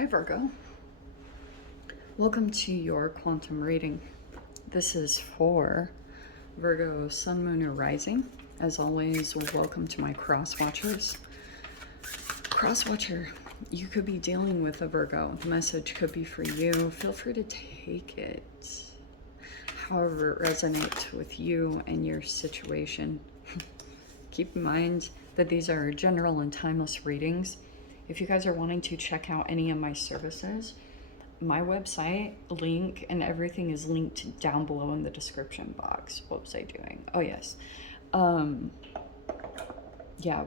Hi Virgo, welcome to your quantum reading. This is for Virgo Sun, Moon, or Rising. As always, welcome to my cross watchers. Cross watcher, you could be dealing with a Virgo. The message could be for you. Feel free to take it however it resonates with you and your situation. Keep in mind that these are general and timeless readings. If you guys are wanting to check out any of my services, my website link and everything is linked down below in the description box. What was I doing? Oh, yes. Yeah,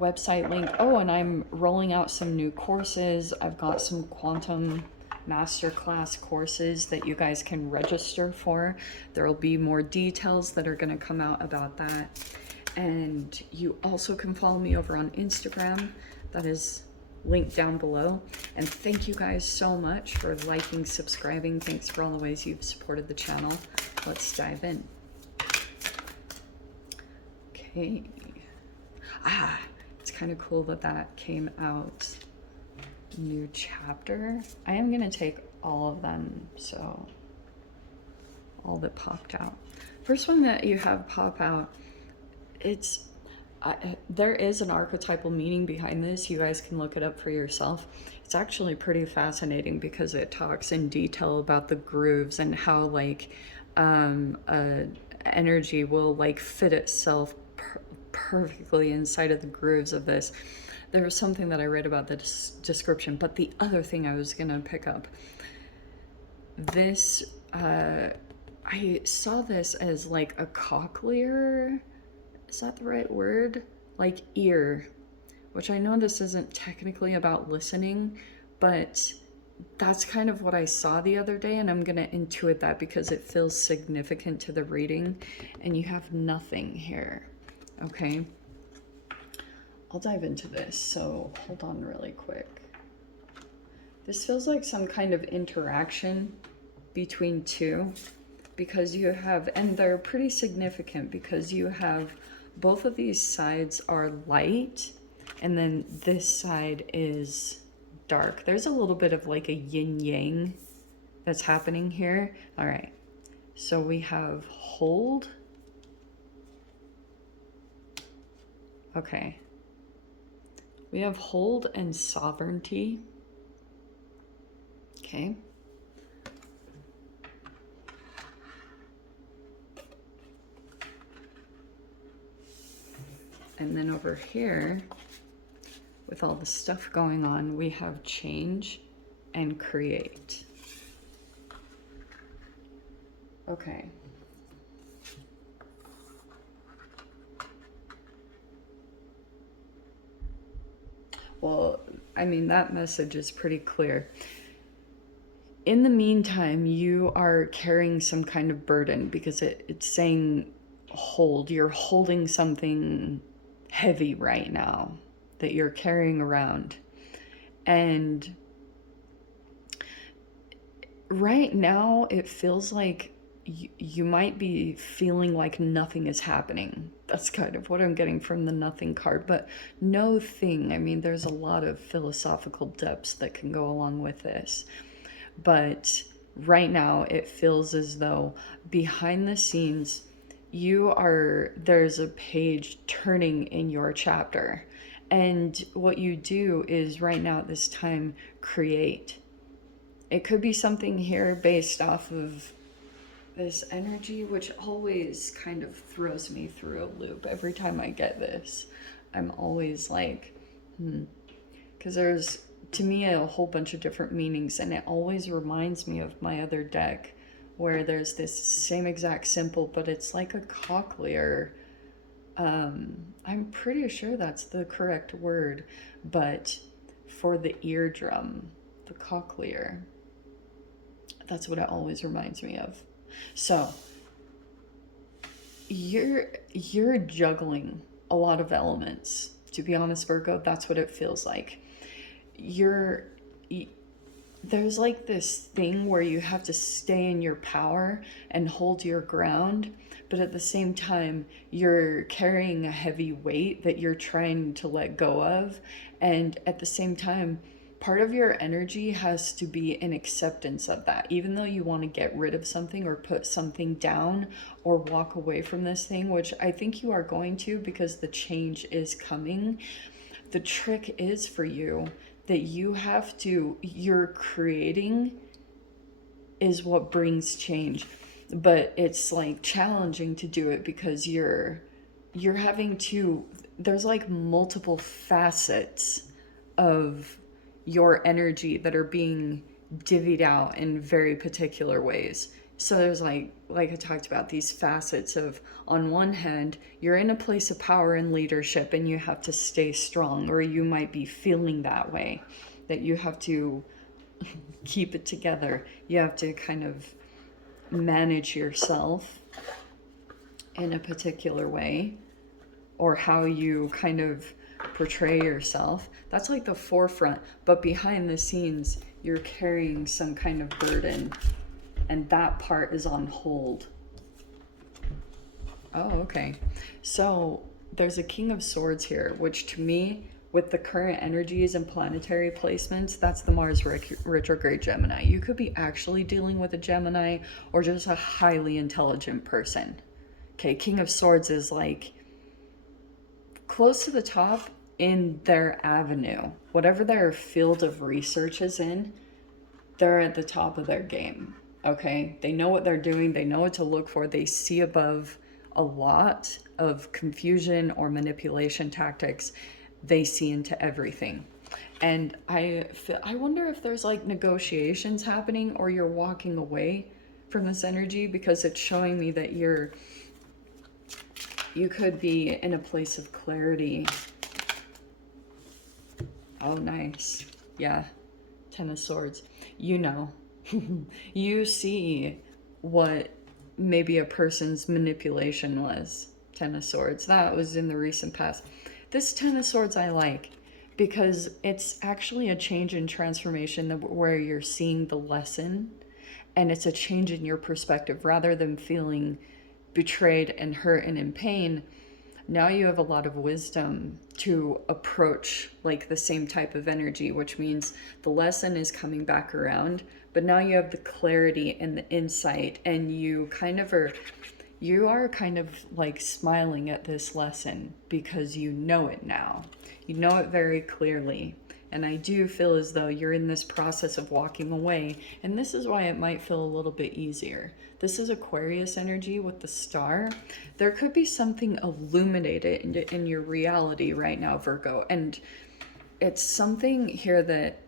website link. Oh, and I'm rolling out some new courses. I've got some quantum masterclass courses that you guys can register for. There will be more details that are going to come out about that. And you also can follow me over on Instagram. That is linked down below. And thank you guys so much for liking, subscribing. Thanks for all the ways you've supported the channel. Let's dive in. Okay. It's kind of cool that that came out. New chapter. I am going to take all of them, so all that popped out. First one that you have pop out, it's there is an archetypal meaning behind this. You guys can look it up for yourself. It's actually pretty fascinating because it talks in detail about the grooves and how like energy will like fit itself perfectly inside of the grooves of this. There was something that I read about the description, but the other thing I was gonna pick up, this I saw this as like a cochlear, is that the right word? Like ear, which I know this isn't technically about listening, but that's kind of what I saw the other day, and I'm gonna intuit that because it feels significant to the reading. And you have nothing here, okay? I'll dive into this, so hold on really quick. This feels like some kind of interaction between two, because you have, and they're pretty significant because you have both of these sides are light, and then this side is dark. There's a little bit of like a yin-yang that's happening here. All right, so we have hold. Okay. We have hold and sovereignty. Okay. And then over here, with all the stuff going on, we have change and create. Okay. Well, I mean, that message is pretty clear. In the meantime, you are carrying some kind of burden because it's saying hold. You're holding something heavy right now that you're carrying around. And right now, it feels like you might be feeling like nothing is happening. That's kind of what I'm getting from the nothing card, but no thing. I mean, there's a lot of philosophical depths that can go along with this. But right now, it feels as though behind the scenes, there's a page turning in your chapter. And what you do is right now at this time, create. It could be something here based off of this energy, which always kind of throws me through a loop. Every time I get this, I'm always like, because there's, to me, a whole bunch of different meanings, and it always reminds me of my other deck where there's this same exact symbol, but it's like a cochlear. I'm pretty sure that's the correct word, but for the eardrum, the cochlear, that's what it always reminds me of. So you're juggling a lot of elements. To be honest, Virgo, that's what it feels like. There's like this thing where you have to stay in your power and hold your ground, but at the same time, you're carrying a heavy weight that you're trying to let go of. And at the same time, part of your energy has to be an acceptance of that. Even though you want to get rid of something or put something down or walk away from this thing, which I think you are going to because the change is coming, the trick is for you that you're creating is what brings change. But it's like challenging to do it because you're having to, there's like multiple facets of your energy that are being divvied out in very particular ways. So there's like I talked about, these facets of, on one hand, you're in a place of power and leadership and you have to stay strong, or you might be feeling that way, that you have to keep it together. You have to kind of manage yourself in a particular way, or how you kind of portray yourself. That's like the forefront, but behind the scenes, you're carrying some kind of burden, and that part is on hold. Oh, okay. So there's a King of Swords here, which to me, with the current energies and planetary placements, that's the Mars retrograde Gemini. You could be actually dealing with a Gemini or just a highly intelligent person. Okay, King of Swords is like close to the top in their avenue. Whatever their field of research is in, they're at the top of their game. Okay, they know what they're doing, they know what to look for, they see above a lot of confusion or manipulation tactics. They see into everything. And I wonder if there's like negotiations happening, or you're walking away from this energy, because it's showing me that you could be in a place of clarity. Oh, nice. Yeah. Ten of Swords. You know, you see what maybe a person's manipulation was. Ten of Swords. That was in the recent past. This Ten of Swords I like because it's actually a change and transformation where you're seeing the lesson, and it's a change in your perspective. Rather than feeling betrayed and hurt and in pain, now you have a lot of wisdom to approach like the same type of energy, which means the lesson is coming back around, but now you have the clarity and the insight, and you are kind of like smiling at this lesson because you know it now. You know it very clearly. And I do feel as though you're in this process of walking away, and this is why it might feel a little bit easier. This is Aquarius energy with the star. There could be something illuminated in your reality right now, Virgo, and it's something here that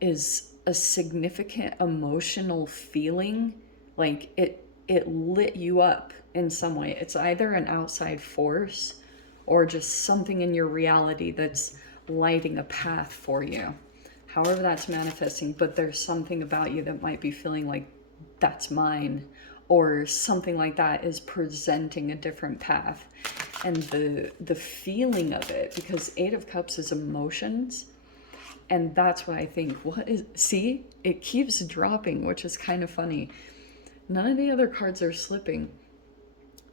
is a significant emotional feeling, like it lit you up in some way. It's either an outside force or just something in your reality that's lighting a path for you, however that's manifesting. But there's something about you that might be feeling like that's mine, or something like that is presenting a different path. And the feeling of it, because Eight of Cups is emotions, and that's what I think. What is, see, it keeps dropping, which is kind of funny. None of the other cards are slipping.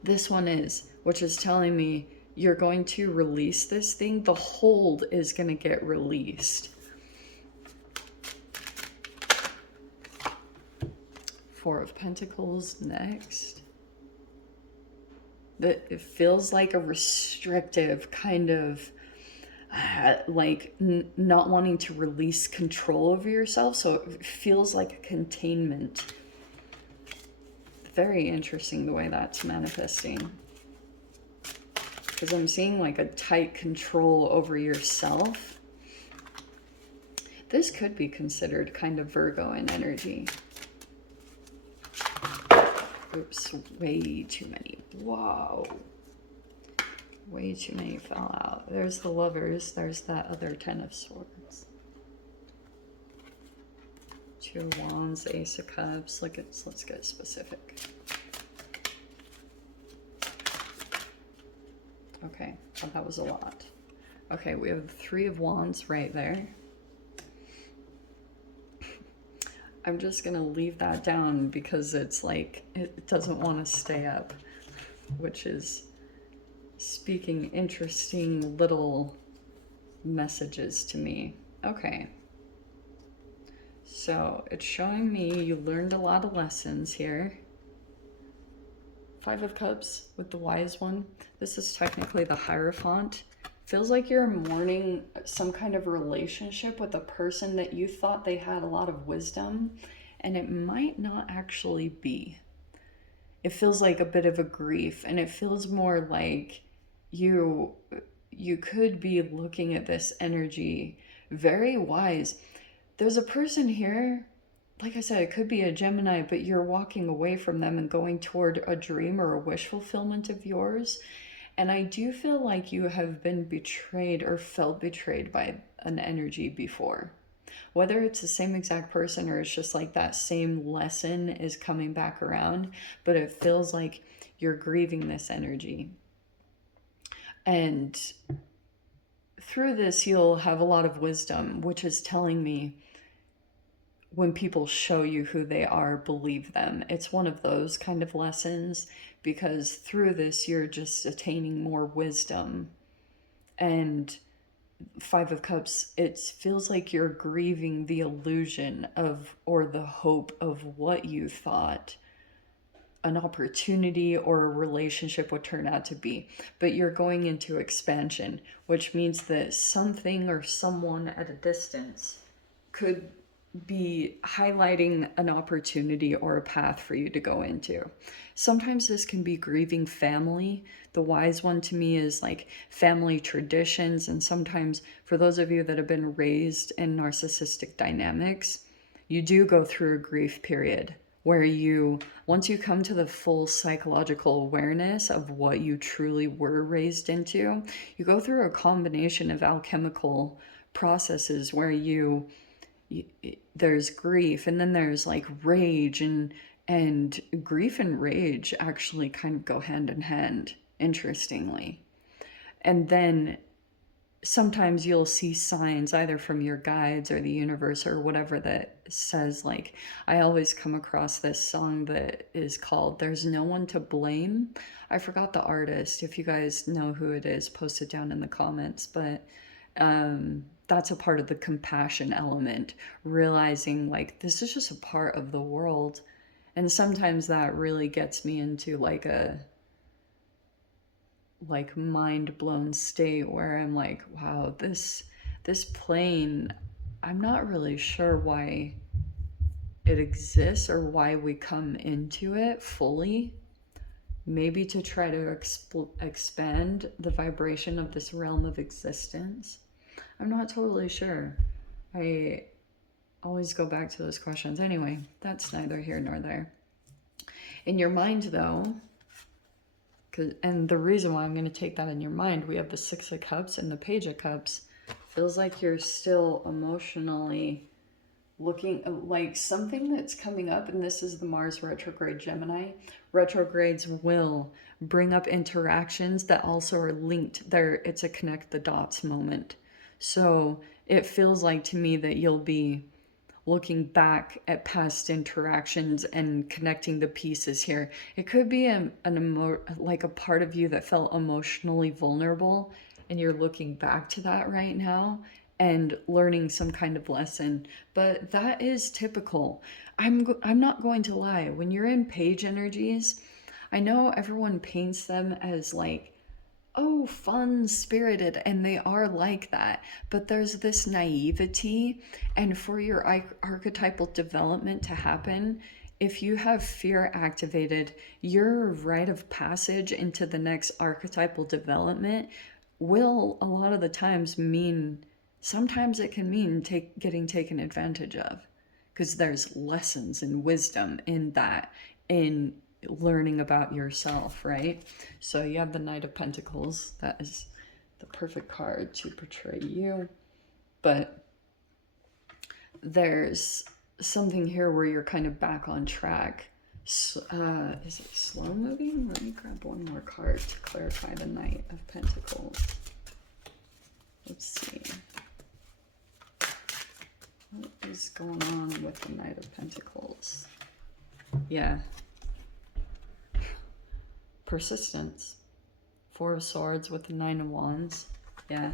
This one is, which is telling me you're going to release this thing. The hold is going to get released. Four of Pentacles next. It feels like a restrictive kind of like not wanting to release control over yourself. So it feels like a containment. Very interesting the way that's manifesting. Because I'm seeing like a tight control over yourself. This could be considered kind of Virgo in energy. Oops, way too many. Wow. Way too many fell out. There's the Lovers. There's that other Ten of Swords. Two of Wands, Ace of Cups. Let's get specific. Okay, well, that was a lot. Okay, we have Three of Wands right there. I'm just gonna leave that down because it's like, it doesn't want to stay up, which is speaking interesting little messages to me. Okay. So it's showing me you learned a lot of lessons here. Five of Cups with the wise one. This is technically the Hierophant. Feels like you're mourning some kind of relationship with a person that you thought they had a lot of wisdom, and it might not actually be. It feels like a bit of a grief, and it feels more like you you could be looking at this energy very wise. There's a person here, like I said, it could be a Gemini, but you're walking away from them and going toward a dream or a wish fulfillment of yours. And I do feel like you have been betrayed or felt betrayed by an energy before. Whether it's the same exact person or it's just like that same lesson is coming back around, but it feels like you're grieving this energy. And through this, you'll have a lot of wisdom, which is telling me when people show you who they are, believe them. It's one of those kind of lessons, because through this, you're just attaining more wisdom. And Five of Cups, it feels like you're grieving the illusion of, or the hope of what you thought an opportunity or a relationship would turn out to be. But you're going into expansion, which means that something or someone at a distance could be highlighting an opportunity or a path for you to go into. Sometimes this can be grieving family. The wise one to me is like family traditions. And sometimes for those of you that have been raised in narcissistic dynamics, you do go through a grief period where you, once you come to the full psychological awareness of what you truly were raised into, you go through a combination of alchemical processes where there's grief, and then there's like rage, and grief and rage actually kind of go hand in hand, interestingly. And then sometimes you'll see signs either from your guides or the universe or whatever that says, like, I always come across this song that is called There's No One to Blame. I forgot the artist. If you guys know who it is, post it down in the comments. But that's a part of the compassion element, realizing like this is just a part of the world. And sometimes that really gets me into like a mind blown state where I'm like, wow, this plane, I'm not really sure why it exists or why we come into it fully. Maybe to try to expand the vibration of this realm of existence. I'm not totally sure. I always go back to those questions. Anyway, that's neither here nor there. In your mind, though, and the reason why I'm going to take that in your mind, we have the Six of Cups and the Page of Cups. Feels like you're still emotionally looking like something that's coming up, and this is the Mars retrograde Gemini. Retrogrades will bring up interactions that also are linked. It's a connect the dots moment. So it feels like to me that you'll be looking back at past interactions and connecting the pieces here. It could be like a part of you that felt emotionally vulnerable, and you're looking back to that right now and learning some kind of lesson. But that is typical. I'm not going to lie. When you're in page energies, I know everyone paints them as like, oh, fun, spirited, and they are like that. But there's this naivety, and for your archetypal development to happen, if you have fear activated, your rite of passage into the next archetypal development will a lot of the times mean, sometimes it can mean getting taken advantage of, because there's lessons and wisdom in that, in learning about yourself, right? So you have the Knight of Pentacles. That is the perfect card to portray you. But there's something here where you're kind of back on track. Is it slow moving? Let me grab one more card to clarify the Knight of Pentacles. Let's see. What is going on with the Knight of Pentacles? Yeah. Persistence. Four of Swords with the Nine of Wands. Yeah.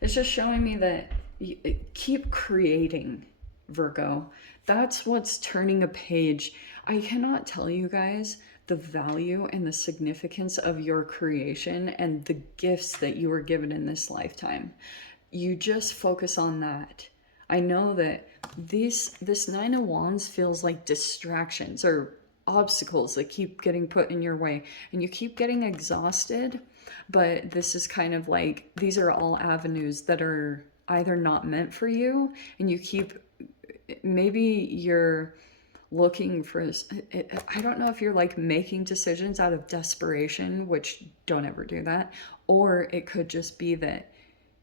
It's just showing me that you keep creating. Virgo. That's what's turning a page. I cannot tell you guys the value and the significance of your creation and the gifts that you were given in this lifetime. You just focus on that. I know that this Nine of Wands feels like distractions or obstacles that keep getting put in your way, and you keep getting exhausted. But this is kind of like, these are all avenues that are either not meant for you, and you keep, maybe you're looking for, I don't know if you're like making decisions out of desperation, which don't ever do that, or it could just be that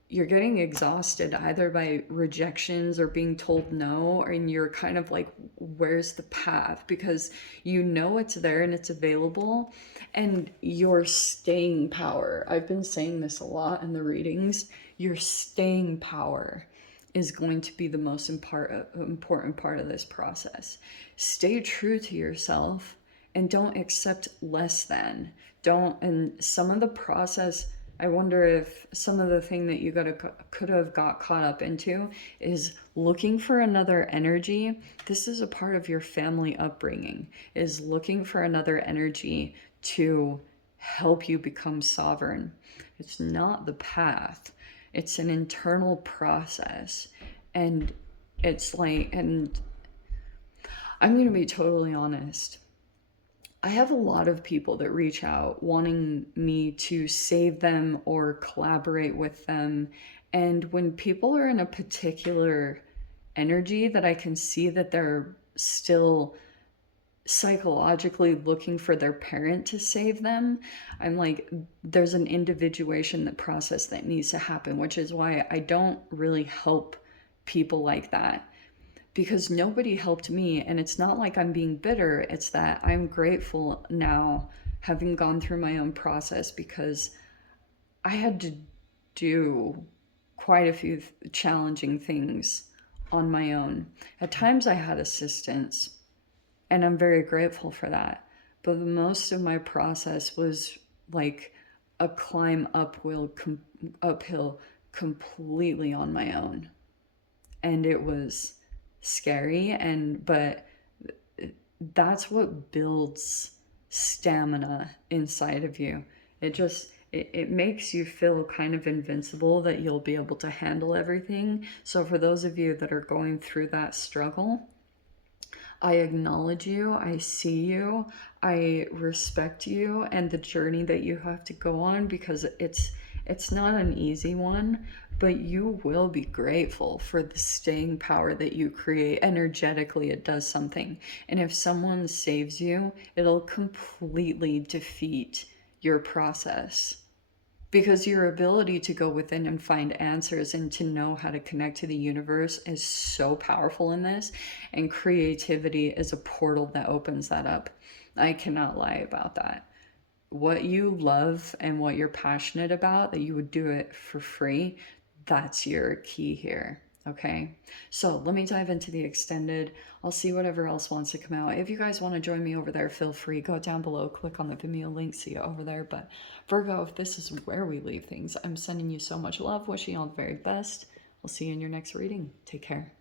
you're getting exhausted either by rejections or being told no, and you're kind of like, where's the path? Because you know it's there and it's available, and your staying power, I've been saying this a lot in the readings, your staying power is going to be the most important part of this process. Stay true to yourself and don't accept less than. Don't, and some of the process, I wonder if some of the thing that you could have got caught up into is looking for another energy. This is a part of your family upbringing, is looking for another energy to help you become sovereign. It's not the path. It's an internal process. And it's like, and I'm going to be totally honest. I have a lot of people that reach out wanting me to save them or collaborate with them. And when people are in a particular energy that I can see that they're still psychologically looking for their parent to save them, I'm like, there's an individuation, that process that needs to happen, which is why I don't really help people like that, because nobody helped me. And it's not like I'm being bitter, it's that I'm grateful now, having gone through my own process, because I had to do quite a few challenging things on my own. At times I had assistance, and I'm very grateful for that. But most of my process was like a climb uphill completely on my own. And it was scary, and but that's what builds stamina inside of you. It makes you feel kind of invincible, that you'll be able to handle everything. So for those of you that are going through that struggle, I acknowledge you, I see you, I respect you and the journey that you have to go on, because it's not an easy one, but you will be grateful for the staying power that you create. Energetically, it does something. And if someone saves you, it'll completely defeat your process, because your ability to go within and find answers and to know how to connect to the universe is so powerful in this, and creativity is a portal that opens that up. I cannot lie about that. What you love and what you're passionate about, that you would do it for free, that's your key here. Okay, so let me dive into the extended. I'll see whatever else wants to come out. If you guys want to join me over there, feel free. Go down below, click on the Vimeo link, see you over there. But Virgo, if this is where we leave things, I'm sending you so much love, wishing you all the very best. I'll see you in your next reading. Take care.